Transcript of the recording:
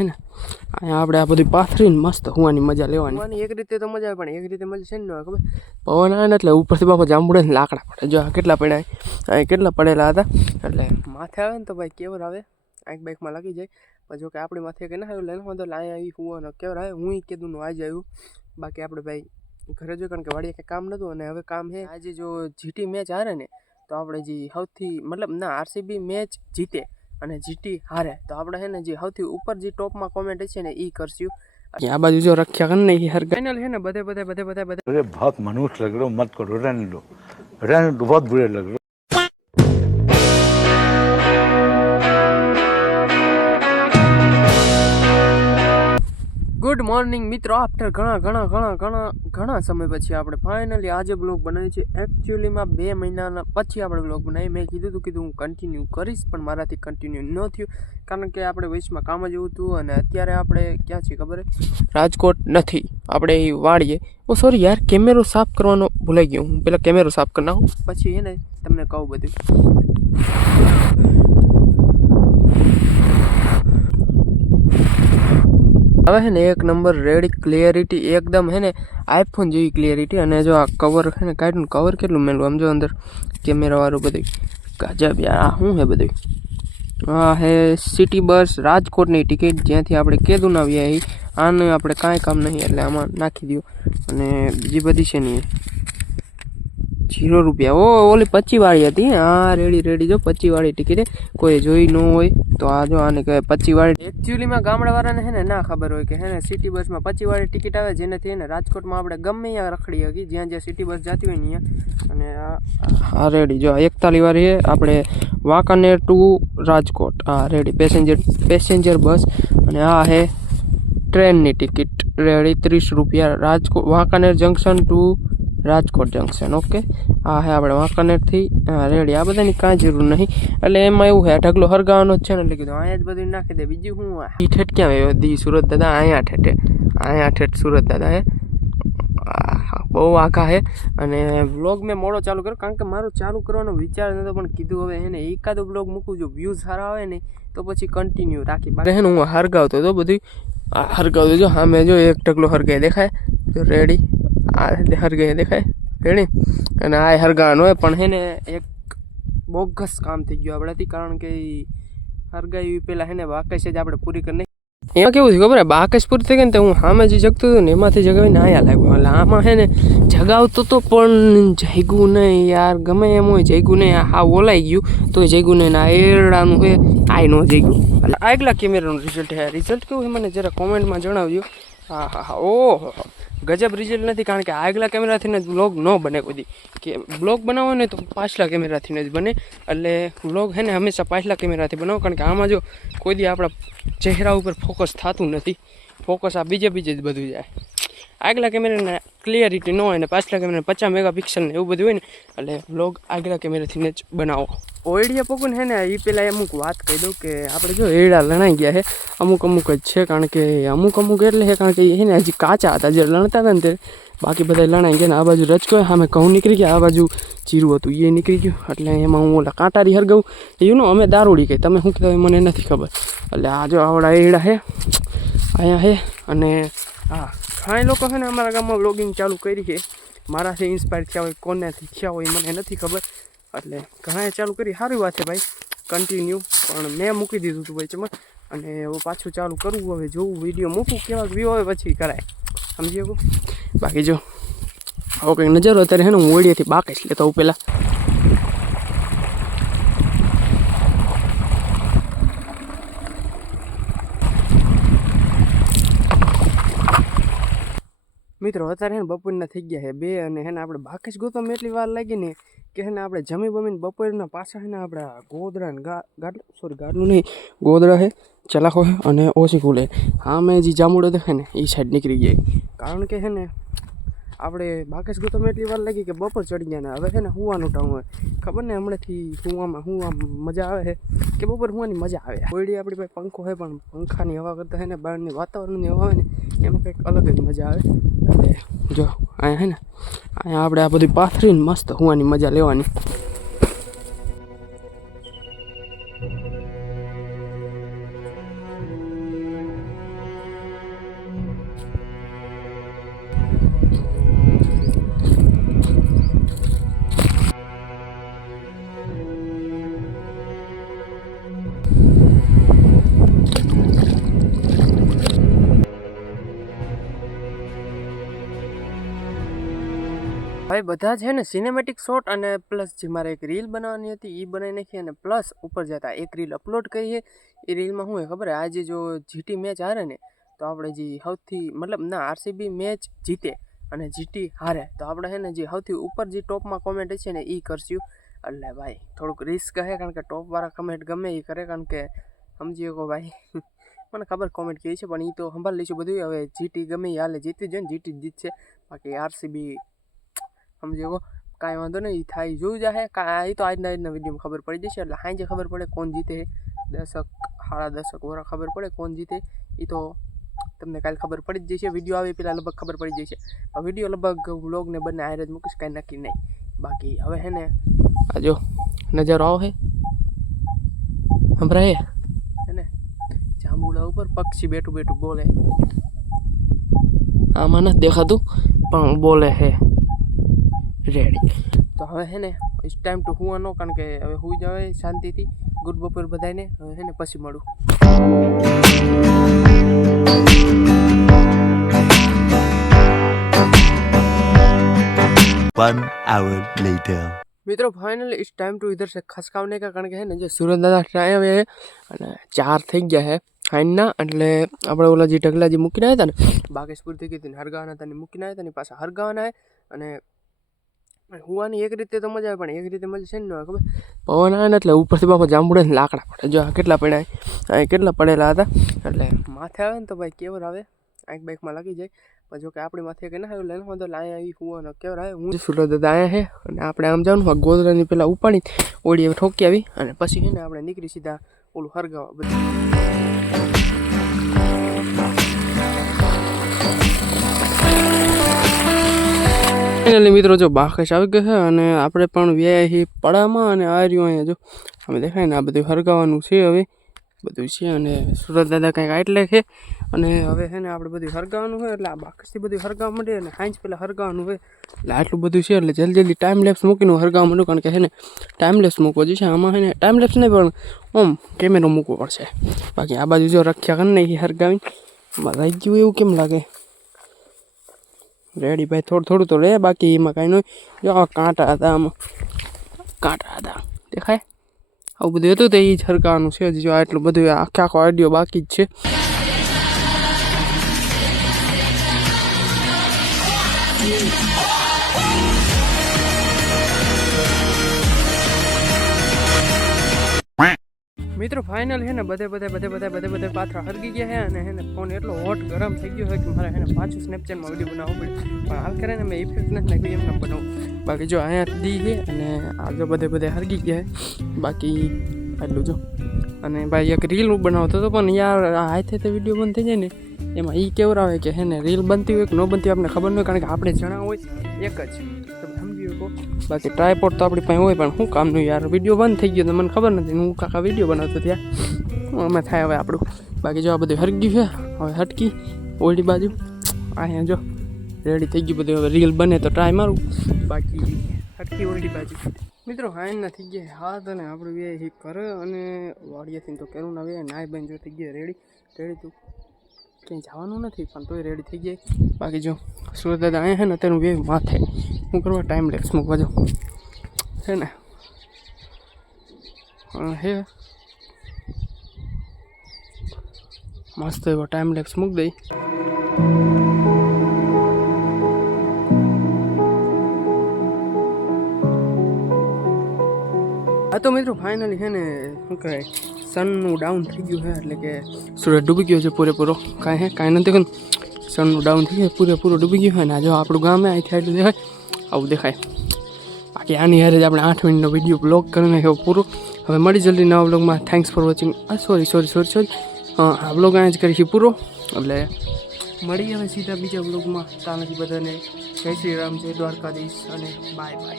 હે ને અહીંયા આપણે આ બધી પાથરીને મસ્ત હોવાની મજા લેવાની. એક રીતે તો મજા આવે પણ એક રીતે મજા છે ને ખબર પવન આવે ને એટલે ઉપરથી બાપા જાંબુડે ને લાકડા પડે. જો કેટલા પડ્યા અહીં કેટલા પડેલા હતા એટલે માથે આવે ને તો ભાઈ કેવર આવે આંખ બાઈકમાં લાગી જાય. પણ જો કે આપણી માથે કે ના આવ્યું લઈને વાંધો અહીંયા એ હોવાનો કેવર આવે હું કીધું આજે આવ્યું. બાકી આપણે ભાઈ ઘરે જો કારણ કે વાડીએ કંઈ કામ નહોતું અને હવે કામ છે. આજે જો જીટી મેચ હારે ને તો આપણે જે સૌથી મતલબ ના આરસીબી મેચ જીતે અને જીટી હારે તો આપણે છે ને જે સૌથી ઉપર જે ટોપમાં કોમેન્ટ છે ને એ કરશું. આ બાજુ જો રખ્યા કર ને હર ફાઇનલ છે ને બધે अरे बहुत मनुष्य लग रहे हो मत करो रहने दो बहुत बुरे लग रहे. ગુડ મોર્નિંગ મિત્રો. આફ્ટર ઘણા સમય પછી આપણે ફાઇનલી આજે બ્લોગ બનાવી છે. એકચ્યુઅલીમાં 2 મહિના પછી આપણે બ્લોગ બનાવી. મેં કીધું હું કન્ટિન્યુ કરીશ પણ મારાથી કન્ટિન્યુ ન થયું કારણ કે આપણે વયસમાં કામ જ એવું હતું. અને અત્યારે આપણે ક્યાં છીએ ખબર રાજકોટ નથી આપણે એ વાળીએ. ઓ સોરી યાર કેમેરો સાફ કરવાનો ભૂલાઈ ગયો. હું પહેલાં કેમેરો સાફ કરી નાખું પછી એને તમને કહું બધું. હવે છે ને 1 નંબર રેડી ક્લિયરિટી એકદમ છે ને આઈફોન જેવી ક્લિયરિટી. અને જો આ કવર છે ને કાઢ્યું કવર કેટલું મેલું આમ જો અંદર કેમેરાવાળું બધું ગજબ યાર. આ શું છે બધું? આ હે સિટી બસ રાજકોટની ટિકિટ જ્યાંથી આપણે કેદું આવ્યા એ આને આપણે કાંઈ કામ નહીં એટલે આમાં નાખી દો. અને બીજી બધી છે ને 0 રૂપિયા. ઓ ઓલી 25 વાળી હતી. હા રેડી જો 25 વાળી ટિકિટ કોઈ જોઈ ન હોય તો આ જો આને કહેવાય 25 વાળી. એકચ્યુઅલીમાં ગામડાવાળાને છે ને ના ખબર હોય કે હે ને સિટી બસમાં 25 વાળી ટિકિટ આવે જેનાથી ને રાજકોટમાં આપણે ગમે ત્યાં રખડી શકીએ જ્યાં સિટી બસ જતી હોય ને ત્યાં. અને આ રેડી જો 41 વાળી છે આપણે વાંકાનેર ટુ રાજકોટ. હા રેડી પેસેન્જર બસ. અને આ છે ટ્રેનની ટિકિટ રેડી 30 રૂપિયા Rajkot Wankaner junction to Rajkot junction. Okay આ હે આપણે વાંકાનેરથી રેડી. આ બધાની કાંઈ જરૂર નહીં એટલે એમાં એવું છે ઢગલો હરગાવાનો જ છે ને એટલે કીધું અહીંયા જ બધું નાખી દે. બીજું શું ઈ ઠેઠ ક્યાં આવ્યો દી સુરત દાદા અહીંયા ઠેઠ સુરત દાદા હે બહુ આખા હે. અને વ્લોગ મેં મોડો ચાલુ કર્યો કારણ કે મારો ચાલુ કરવાનો વિચાર નહોતો પણ કીધું હવે એને એકાદો બ્લોગ મૂકું જો વ્યૂઝ સારા આવે ને તો પછી કન્ટિન્યુ રાખી. બાકી હે ને હું હરગાવતો હતો બધું હરગાવતો જો હા મેં જો એક ઢગલો હરગાઈ દેખાય જો રેડી આ હરગાઈ દેખાય રેડી. અને આ હરગાવાનો હોય પણ હે ને એક બોગસ કામ થઈ ગયું આપણાથી કારણ કે હરગાઈ પહેલાં હે ને બાકસ જ આપણે પૂરી કરી નાખી. એમાં કેવું થયું ખબર બાકસ પૂરી થઈ ગઈ ને તો હું સામે જે જગતું હતું ને એમાંથી જગાવીને આયા લાગ્યું. એટલે આમાં હે ને જગાવતો તો પણ જગ્યું નહીં યાર. ગમે એમ હોય જગ્યું નહીં. હા ઓલાઈ ગયું તો જગ્યું નહીં. આ એરડાનું હોય આ ન જગ્યું. એટલે આગલા કેમેરાનું રિઝલ્ટ હે. રિઝલ્ટ કેવું છે મને જરા કોમેન્ટમાં જણાવજો. હા ઓહો ગજબ રિઝલ્ટ નથી કારણ કે આગલા કેમેરાથી જ વ્લોગ ન બને કોઈ દી. કે વ્લોગ બનાવો ને તો પાછલા કેમેરાથી જ બને. એટલે વ્લોગ છે ને હંમેશા પાછલા કેમેરાથી બનાવો કારણ કે આમાં જો કોઈ દી આપણા ચહેરા ઉપર ફોકસ થતું નથી. ફોકસ આ બીજે જ બધું જાય. આગલા કેમેરાને ક્લિયરિટી ન હોય ને પાછલા કેમેરાને 50 મેગાપિક્સલ ને એવું બધું હોય ને એટલે વ્લોગ આગલા કેમેરાથી જ બનાવો. ઓઈડિયા પકું છે ને એ પહેલાં અમુક વાત કહી દઉં કે આપણે જો એડા લણાઈ ગયા છે અમુક જ છે કારણ કે અમુક એટલે છે કારણ કે એ ને હજી કાચા હતા જે લણતા હતા ને તે બાકી બધા લણાઈ ગયા ને આ બાજુ રચકો સામે ઘઉં નીકળી ગયા આ બાજુ જીરું હતું એ નીકળી ગયું. એટલે એમાં હું ઓલા કાંટારી હરગાવું અમે દારૂડી કહી તમે શું કહેવાય મને નથી ખબર. એટલે આ જો આવડા એડા છે અહીંયા છે. અને હા ઘણા લોકો છે ને અમારા ગામમાં વ્લોગિંગ ચાલુ કરી છે મારાથી ઇન્સ્પાયર થયા હોય કોનેથી થયા હોય મને નથી ખબર. એટલે ઘણાએ ચાલુ કરી સારી વાત છે ભાઈ કન્ટિન્યુ. પણ મેં મૂકી દીધું હતું ભાઈ ચમક અને હવે પાછું ચાલુ કરવું હવે જોવું વિડીયો મૂકું કેવા વ્યૂ આવે પછી કરાય સમજી શકું. બાકી જો આવો કંઈક નજરો અત્યારે છે ને હું ઓડિયાથી બાકસ લેતો હોઉં પહેલાં. મિત્રો અત્યારે હે ને બપોરના થઈ ગયા છે 2 અને હે ને આપણે બાકસ ગોતવામાં એટલી વાર લાગી ને કે હે ને આપણે જમી બમીને બપોરના પાછા હે ને આપણા ગોદરા ને ગાડલું નહીં ગોદરા છે ચલાખો છે અને ઓછી ખુલે હા મેં જે જામુડો દેખાય ને એ સાઈડ નીકળી ગઈ કારણ કે હે ને આપણે બાકસ ગોતવામાં એટલી વાર લાગી કે બપોર ચડી ગયા ને હવે છે ને હુવાનું ટાણું હોય ખબર ને હમણાંથી હુવામાં મજા આવે છે કે બપોર હુવાની મજા આવે. ઓયડી આપણી પાસે પંખો હોય પણ પંખાની હવા કરતાં છે ને બહારની વાતાવરણની હવા આવે ને એમાં કંઈક અલગ જ મજા આવે. એટલે જો અહીંયા હે ને અહીંયા આપણે આ બધી પાથરીને મસ્ત હુવાની મજા લેવાની. ભાઈ બધા છે ને સિનેમેટિક શોટ અને પ્લસ જે મારે એક રીલ બનાવવાની હતી એ બનાવી નાખી અને પ્લસ ઉપર જતા એક રીલ અપલોડ કરીએ. એ રીલમાં શું હોય ખબર હે, આજે જો જીટી મેચ હારે ને તો આપણે જે સૌથી મતલબ ના આરસીબી મેચ જીતે અને જીટી હારે તો આપણે છે ને જે સૌથી ઉપર જે ટોપમાં કોમેન્ટ છે ને એ કરશું. એટલે ભાઈ થોડુંક રિસ્ક હે, કારણ કે ટોપવાળા કમેન્ટ ગમે એ કરે, કારણ કે સમજી શકો ભાઈ મને ખબર કોમેન્ટ કહી છે પણ એ તો સંભાળ લઈશું બધું. હવે જીટી ગમે એ હાલે જીતી જાય ને જીટી જીતશે, બાકી આરસીબી સમજી શકો કાંઈ વાંધો નહીં, થાય જોયું જાય. એ તો આજના વિડીયોમાં ખબર પડી જશે. એટલે સાંજે ખબર પડે કોણ જીતે, 10 સાડા 10 વરા ખબર પડે કોણ જીતે. એ તો તમને કાલે ખબર પડી જ જશે, વિડીયો આવે પહેલાં લગભગ ખબર પડી જશે. વિડીયો લગભગ વ્લોગને બંને આયર જ મૂકીશ, કાંઈ નક્કી નહીં. બાકી હવે હે ને આ જો નજારો આવો હે સંભળાય હે ને, જાંબુડા ઉપર પક્ષી બેઠું બેઠું બોલે. આમાં નથી દેખાતું પણ બોલે હે રેડી. તો હવે હે ને ઇટ્સ ટાઈમ ટુ હુવાનો, કારણ કે હવે હુઈ જવાય શાંતિથી. ગુડ બપોર બધાને. હવે હે ને પછી મળું. 1 hour later. મિત્રો फाइनली इस टाइम टू इधर से खसकावने का, कारण के है ने जो सूरज दादा ट्राय हुए અને 4 થઈ ગયા હે ફાઇનના. એટલે આપણે ઓલા જે ઢગલા જે મૂકીને આવ્યા હતા ને બાગેશપુર થઈ ગઈ હતી ને હરગાવાના હતા ને મૂકીને આવ્યા હતા ને પાછા હરગાવાના હે. અને હુવાની એક રીતે તો મજા આવે પણ એક રીતે મજા છે ને ખબર પવન આવે ને એટલે ઉપરથી બાપા જાંબુડે ને લાકડા પડે. જો કેટલા પડ્યા અહીં કેટલા પડેલા હતા. એટલે માથે આવે ને તો ભાઈ કેવર આવે, આંખ બાઈકમાં લાગી જાય. પણ જો કે આપણી માથે કે ના આવ્યું લઈને વાંધો અહીંયા આવી હુવાનો કેવર આવે. હું સુરત દાદા અહીંયા છે અને આપણે આમ જવાનું ગોદરાની પહેલાં ઉપાડી ઓળી ઠોકી આવી અને પછી છે ને આપણે નીકળી સીધા ઓલું હરગાવા બધું. ફાઇનલી મિત્રો જો બાકસ આવી ગયો છે અને આપણે પણ વ્યાહી પડામાં અને આ રહ્યું અહીંયા જો અમે દેખાય ને આ બધું હરગાવાનું છે હવે બધું છે. અને સુરત દાદા કંઈક આટલે છે અને હવે છે ને આપણે બધું હરગાવાનું હોય એટલે આ બાકસથી બધું હરગાવા માંડે અને હાંજ પહેલાં હરગાવાનું હોય એટલે આટલું બધું છે. એટલે જલ્દી ટાઈમ લેપ્સ મૂકીને હરગાવા માંડું, કારણ કે છે ને ટાઈમ લેપ્સ મૂકવો જોઈએ. આમાં છે ને ટાઈમ લેપ્સ નહીં પણ આમ કેમેરો મૂકવો પડશે. બાકી આ બાજુ જો રખ્યા કરી નહીં હરગાવીને રહી ગયું એવું કેમ લાગે. રેડી ભાઈ થોડું તો રે, બાકી એમાં કાંઈ નહીં. જો આવા કાંટા હતા, આમાં કાંટા હતા દેખાય. આવું બધું હતું તો એ જ હરગાવાનું છે. હજી જો આટલું બધું આખો ઓડિયો બાકી જ છે. મિત્રો ફાઇનલ છે ને બધે પાથરા હરગી ગયા છે અને છે ને ફોન એટલો હોટ ગરમ થઈ ગયો છે કે મારે છે ને પાછું સ્નેપચેટમાં વિડીયો બનાવવો પડે. પણ હાલ કરે ને મેં ઇફેક્ટ નથી નાખી એમને બનાવું. બાકી જો અહીંયા દી છે અને આ જો બધે હરગી ગયા છે. બાકી આટલું જો અને ભાઈ એક રીલ બનાવતો હતો પણ યાર હાથે તો વિડીયો બંધ થઈ જાય ને એમાં એ કેવું આવે કે હે ને રીલ બનતી હોય કે ન બનતી આપણને ખબર ન હોય, કારણ કે આપણે જણા હોય એક જ તમે સમજી શકો. બાકી ટ્રાયપોડ તો આપણી પાસે હોય પણ શું કામનું યાર, વિડીયો બંધ થઈ ગયો તો મને ખબર નથી. હું કાકા વિડીયો બનાવતો ત્યાં અમે થાય હવે આપણું. બાકી જો આ બધું હરગ્યું છે હવે હટકી ઓલી બાજુ અહીંયા જો રેડી થઈ ગયું બધું. હવે રીલ બને તો ટ્રાય મારું, બાકી હટકી ઓલી બાજુ. મિત્રો હાઈના થઈ ગયા હાથ અને આપણે બે કરે અને વાડિયાથી તો કેરું ના વે નાય બેન જો થઈ ગયા રેડી તું ક્યાંય જવાનું નથી પણ તોય રેડી થઈ જાય. બાકી જો સુરત દાદા અહીંયા છે ને તેનું બે માથે હું કરવા ટાઈમ લેપ્સ મૂકવા જાઉં છે ને હે મસ્ત એવો ટાઈમ લેપ્સ મૂક દઈ. હા તો મિત્રો ફાઇનલી છે ને શું કહેવાય સનનું ડાઉન થઈ ગયું છે, એટલે કે સૂરજ ડૂબી ગયો છે પૂરેપૂરો. કાંઈ નથી કહું સનનું ડાઉન થઈ ગયું પૂરેપૂરો ડૂબી ગયું છે ને જો આપણું ગામ અહીંથી આટલું દેખાય આવું દેખાય. બાકી આની હારે જ આપણે 8 મિનિટનો વિડીયો બ્લોગ કરીને નાખ્યો પૂરો. હવે મળી જલ્દી નવા બ્લોગમાં. Thanks for watching. સોરી આ બ્લોગ અહીંયા જ કરીશું પૂરો. એટલે મળી હવે સીધા બીજા બ્લોગમાં. ત્યાંથી બધાને જય શ્રી રામ, જય દ્વારકાધીશ અને બાય.